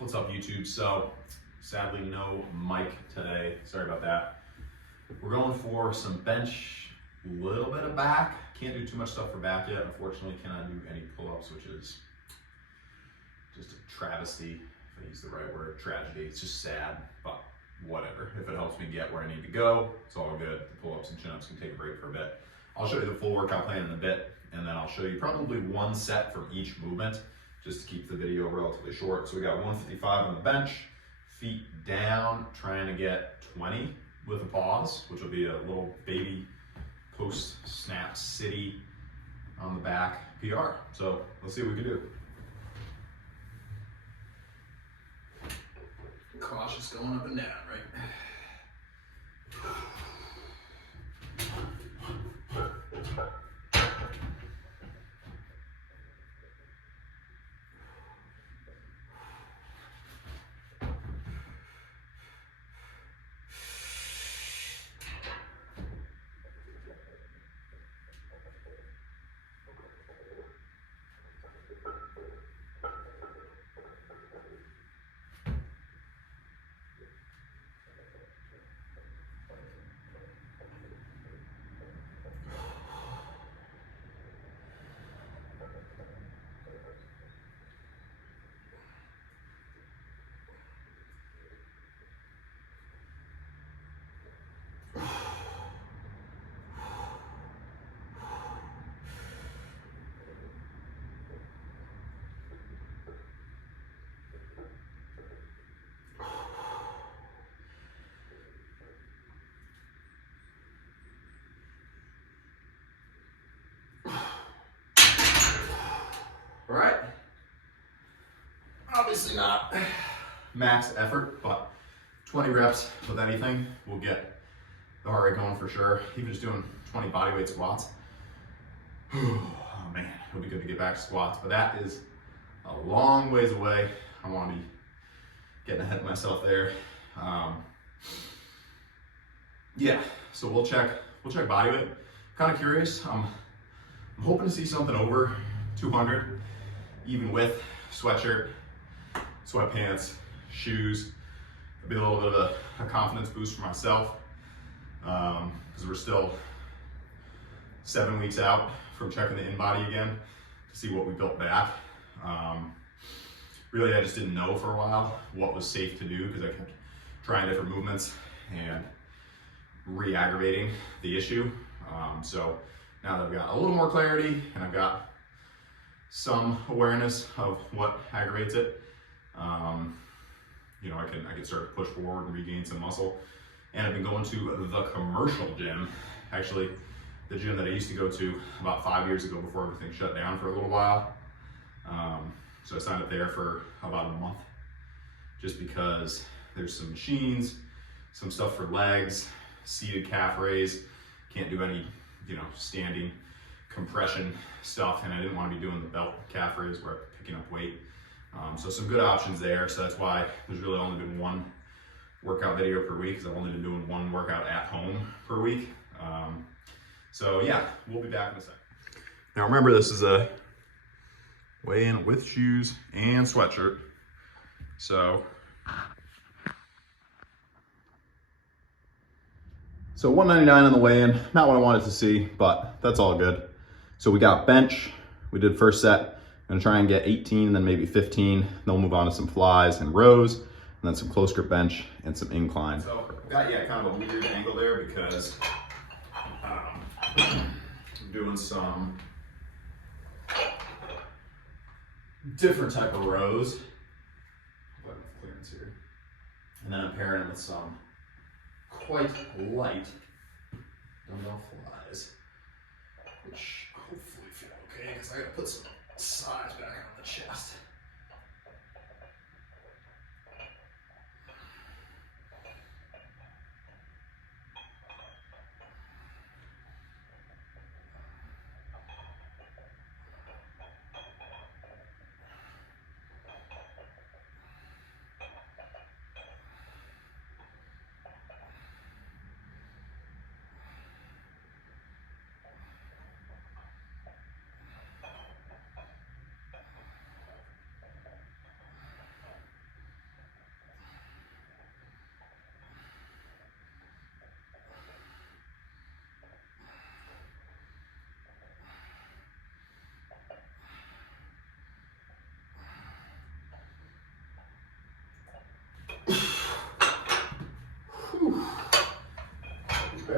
What's up, YouTube? So, sadly, no mic today. Sorry about that. We're going for some bench, a little bit of back. Can't do too much stuff for back yet. Unfortunately, cannot do any pull-ups, which is just a travesty, if I use the right word, tragedy. It's just sad, but whatever. If it helps me get where I need to go, it's all good. The pull-ups and chin-ups can take a break for a bit. I'll show you the full workout plan in a bit, and then I'll show you probably one set from each movement, just to keep the video relatively short. So we got 155 on the bench, feet down, trying to get 20 with a pause, which will be a little baby post-snap city on the back PR. So let's see what we can do. Cautious going up and down, right? All right, obviously not max effort, but 20 reps with anything will get the heart rate going for sure. Even just doing 20 bodyweight squats. Oh man, it'll be good to get back to squats, but that is a long ways away. I want to be getting ahead of myself there. Yeah, so we'll check bodyweight. Kind of curious. I'm hoping to see something over 200. Even with sweatshirt, sweatpants, shoes. It'll be a little bit of a confidence boost for myself, because we're still 7 weeks out from checking the in-body again to see what we built back. Really, I just didn't know for a while what was safe to do, because I kept trying different movements and re-aggravating the issue. So now that I've got a little more clarity and I've got some awareness of what aggravates it, you know, I can start to push forward and regain some muscle. And I've been going to the commercial gym, actually the gym that I used to go to about 5 years ago before everything shut down for a little while. So I signed up there for about a month, just because there's some machines, some stuff for legs, seated calf raise, can't do any, you know, standing compression stuff, and I didn't want to be doing the belt calf raise where I'm picking up weight. So some good options there. So that's why there's really only been one workout video per week, because I've only been doing one workout at home per week. So yeah, we'll be back in a second. Now remember, this is a weigh-in with shoes and sweatshirt. So 199 on the weigh-in, not what I wanted to see, but that's all good. So we got bench, we did first set. I'm gonna try and get 18, then maybe 15. Then we'll move on to some flies and rows, and then some close grip bench and some incline. So I've got, yeah, kind of a weird angle there, because I'm doing some different type of rows. Enough clearance here. And then I'm pairing it with some quite light dumbbell flies, which hopefully feel okay, because I gotta put some size back on the chest.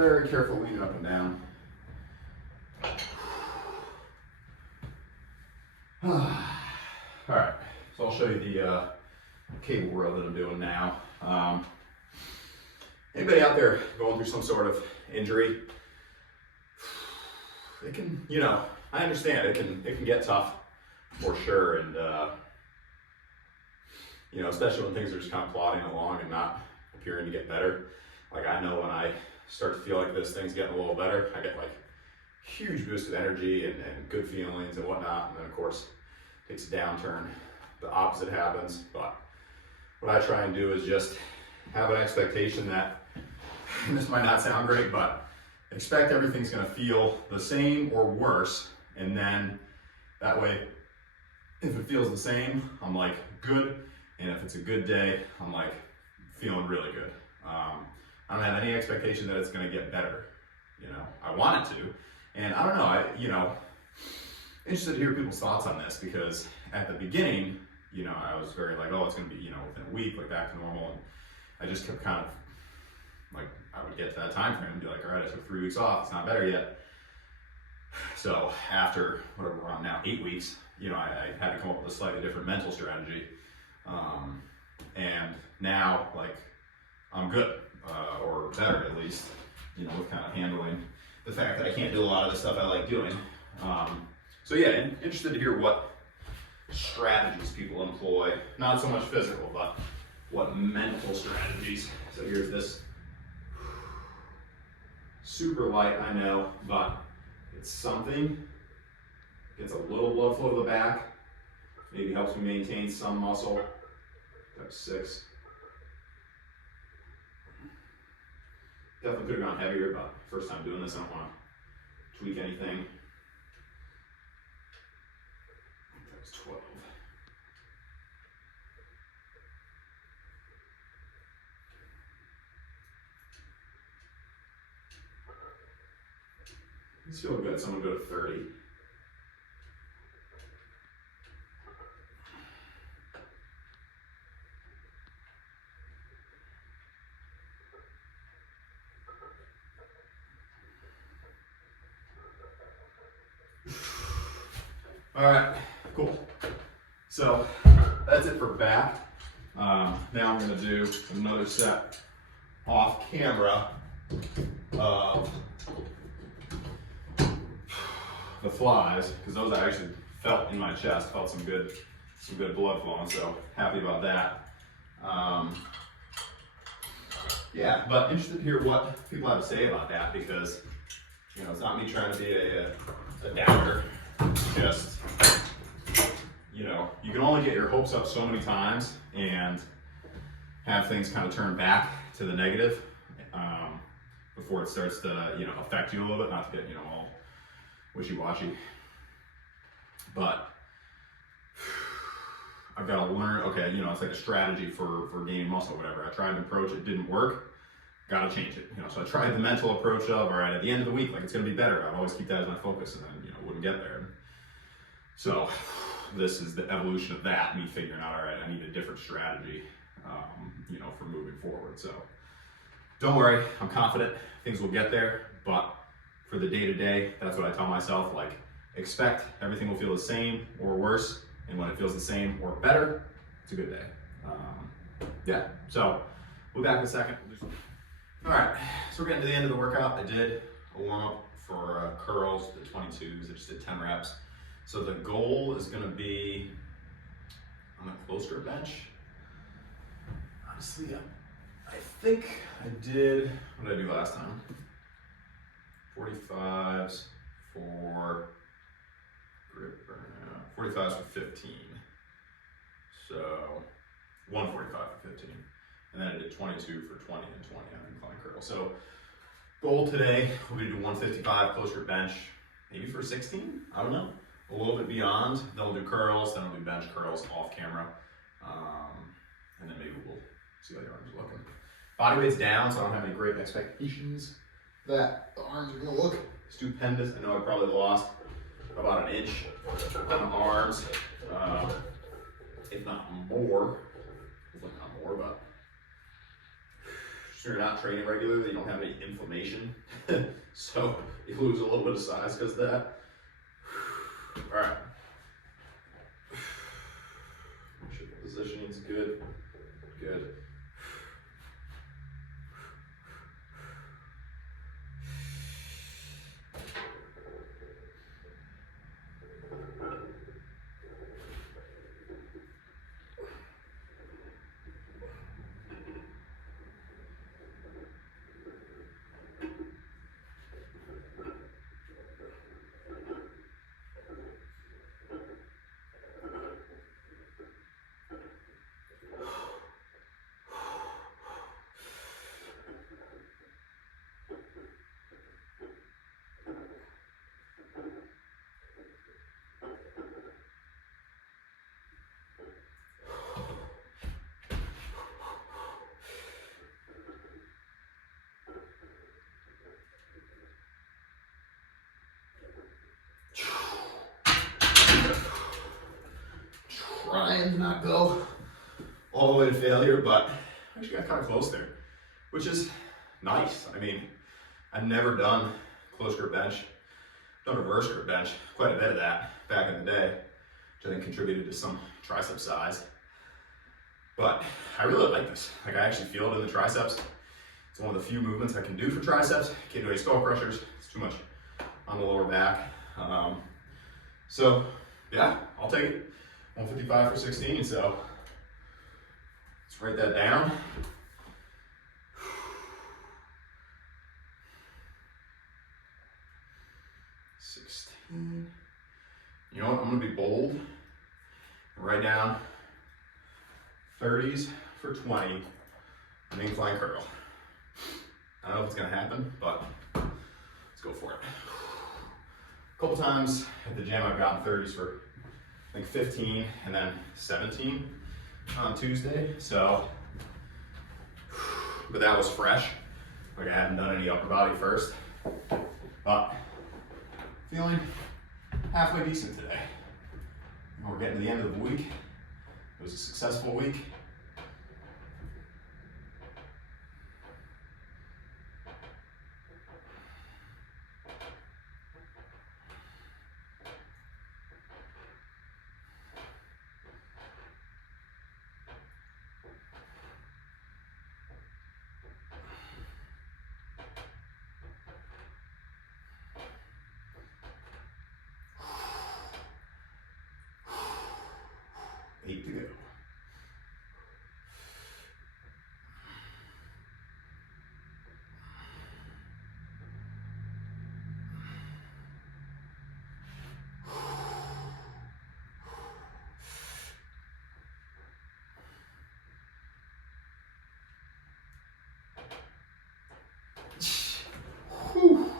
very careful leaning up and down. All right, so I'll show you the cable row that I'm doing now. Anybody out there going through some sort of injury? It can, you know, I understand it can get tough for sure, and you know, especially when things are just kind of plodding along and not appearing to get better. Like, I know when I start to feel like this thing's getting a little better, I get like huge boost of energy and good feelings and whatnot. And then of course it takes a downturn, the opposite happens. But what I try and do is just have an expectation that, and this might not sound great, but expect everything's gonna feel the same or worse. And then that way, if it feels the same, I'm like, good. And if it's a good day, I'm like feeling really good. I don't have any expectation that it's going to get better. You know, I want it to, and I don't know. You know, interested to hear people's thoughts on this, because at the beginning, you know, I was very like, oh, it's going to be, you know, within a week, like back to normal, and I just kept kind of like, I would get to that time frame and be like, all right, I took 3 weeks off, it's not better yet. So after whatever we're on now, 8 weeks, you know, I had to come up with a slightly different mental strategy. And now, like, I'm good, or better at least, you know, with kind of handling the fact that I can't do a lot of the stuff I like doing. So yeah, interested to hear what strategies people employ, not so much physical, but what mental strategies. So here's this super light, I know, but it's something. Gets a little blood flow to the back, maybe helps me maintain some muscle. Type 6. Definitely could have gone heavier, but first time doing this, I don't want to tweak anything. That was 12. These feel good, so I'm going to go to 30. All right, cool. So that's it for back. Now I'm going to do another set off camera of the flies, because those I actually felt in my chest, felt some good blood flowing, so happy about that. Yeah, but interested to hear what people have to say about that, because, you know, it's not me trying to be a doubter. Just, you know, you can only get your hopes up so many times and have things kind of turn back to the negative before it starts to, you know, affect you a little bit, not to get, you know, all wishy-washy. But I've got to learn, okay, you know, it's like a strategy for gaining muscle or whatever. I tried an approach, it didn't work, got to change it. You know, so I tried the mental approach of, all right, at the end of the week, like, it's going to be better. I'd always keep that as my focus, and then, you know, wouldn't get there. So this is the evolution of that, me figuring out, all right, I need a different strategy, you know, for moving forward. So don't worry, I'm confident things will get there, but for the day-to-day, that's what I tell myself, like, expect everything will feel the same or worse, and when it feels the same or better, it's a good day. Yeah, so we'll be back in a second. All right, so we're getting to the end of the workout. I did a warm-up for curls, the 22s. I just did 10 reps. So the goal is going to be on a close grip bench. Honestly, I think I did, what did I do last time? 45s for grip burnout, 45s for 15. So 145 for 15. And then I did 22 for 20 and 20 on incline curl. So goal today will be to do 155 close grip bench, maybe for 16, I don't know. A little bit beyond, then we'll do curls, then we'll do bench curls off camera. And then maybe we'll see how the arms are looking. Body weight's down, so I don't have any great expectations that the arms are gonna look stupendous. I know I probably lost about an inch on the arms, if not more. Hopefully not more, but So you're not training regularly, you don't have any inflammation. So you lose a little bit of size because of that. All right. Make sure the positioning is good. Good. Trying to not go all the way to failure, but I actually got kind of close there, which is nice. I mean, I've never done close grip bench, done reverse grip bench, quite a bit of that back in the day, which I think contributed to some tricep size. But I really like this. Like, I actually feel it in the triceps. It's one of the few movements I can do for triceps. Can't do any skull crushers. It's too much on the lower back. So yeah, I'll take it. 155 for 16, so let's write that down. You know what, I'm gonna be bold and write down 30s for 20 an incline curl. I don't know if it's gonna happen, but let's go for it. A couple times at the gym I've gotten 30s for I think 15 and then 17 on Tuesday. So, but that was fresh. Like, I hadn't done any upper body first, but feeling halfway decent today. And we're getting to the end of the week. It was a successful week. To go. Whew.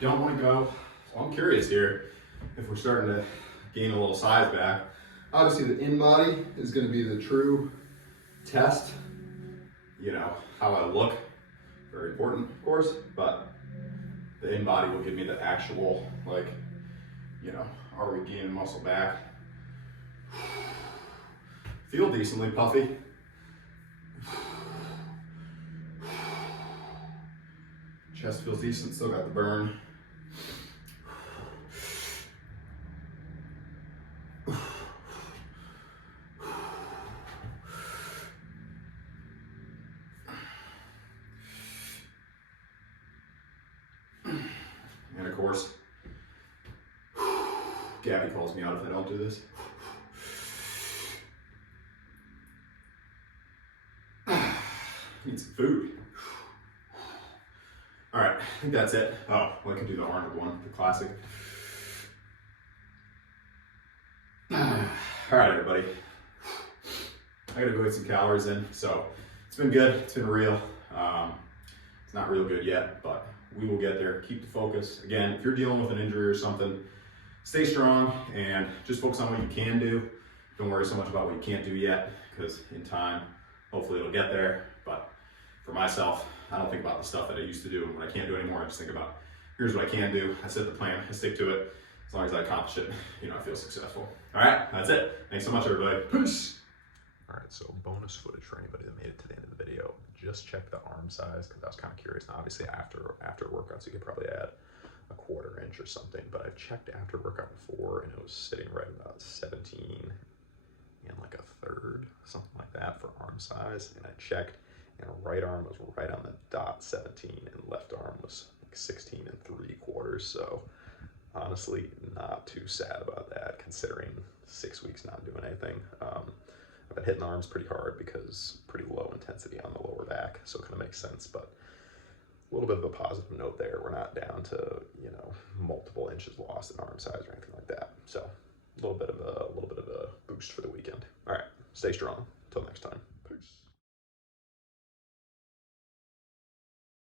Don't want to go. So I'm curious here if we're starting to gain a little size back. Obviously the in body is going to be the true test. You know, how I look, very important of course, but the in body will give me the actual, like, you know, are we gaining muscle back? Feel decently puffy. Chest feels decent, still got the burn. And of course, Gabby calls me out if I don't do this. Need some food. All right, I think that's it. Oh, well, I can do the Arnold one, the classic. All right, everybody. I gotta go get some calories in. So it's been good, it's been real. It's not real good yet, but we will get there. Keep the focus. Again, if you're dealing with an injury or something, stay strong and just focus on what you can do. Don't worry so much about what you can't do yet, because in time, hopefully it'll get there. But for myself, I don't think about the stuff that I used to do and what I can't do anymore. I just think about, here's what I can do. I set the plan, I stick to it. As long as I accomplish it, you know, I feel successful. All right, that's it. Thanks so much, everybody. Peace. All right, so bonus footage for anybody that made it to the end of the video. Just check the arm size because I was kind of curious. Now, obviously, after workouts, you could probably add a 1/4 inch or something, but I've checked after workout before, and it was sitting right about 17 and like a third, something like that for arm size. And I checked, and right arm was right on the dot 17, and left arm was like 16 3/4. So honestly, not too sad about that considering 6 weeks not doing anything. I've been hitting the arms pretty hard because pretty low intensity on the lower back, so it kind of makes sense. But a little bit of a positive note there. We're not down to, you know, multiple inches lost in arm size or anything like that. So a little bit of a boost for the weekend. All right, stay strong. Till next time.